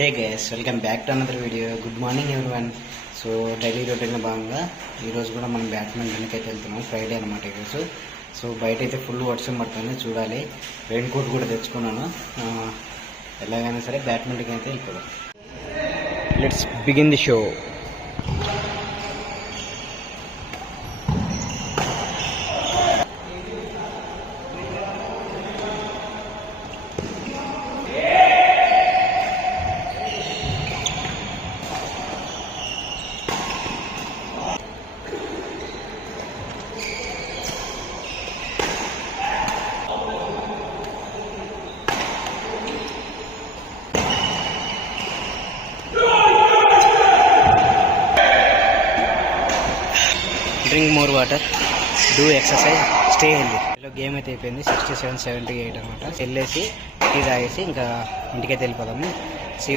Hey guys, welcome back to another video. Good morning everyone. So daily రొటీన్లో భాగంగా ఈరోజు కూడా మనం బ్యాడ్మింటన్కి అయితే వెళ్తున్నాం. ఫ్రైడే అనమాట ఈరోజు. సో బయట అయితే ఫుల్ వర్షం పడుతుంది, చూడాలి. రెయిన్ కోట్ కూడా తెచ్చుకున్నాను. ఎలాగైనా సరే బ్యాడ్మింటన్కి అయితే వెళ్ళిపోదాం. Let's begin the show. Drink more water, do exercise, stay healthy. ఇలా గేమ్ అయితే అయిపోయింది. 67-78 అనమాట. వెళ్ళేసి టీ తాగేసి ఇంకా ఇంటికైతే వెళ్ళిపోదాము.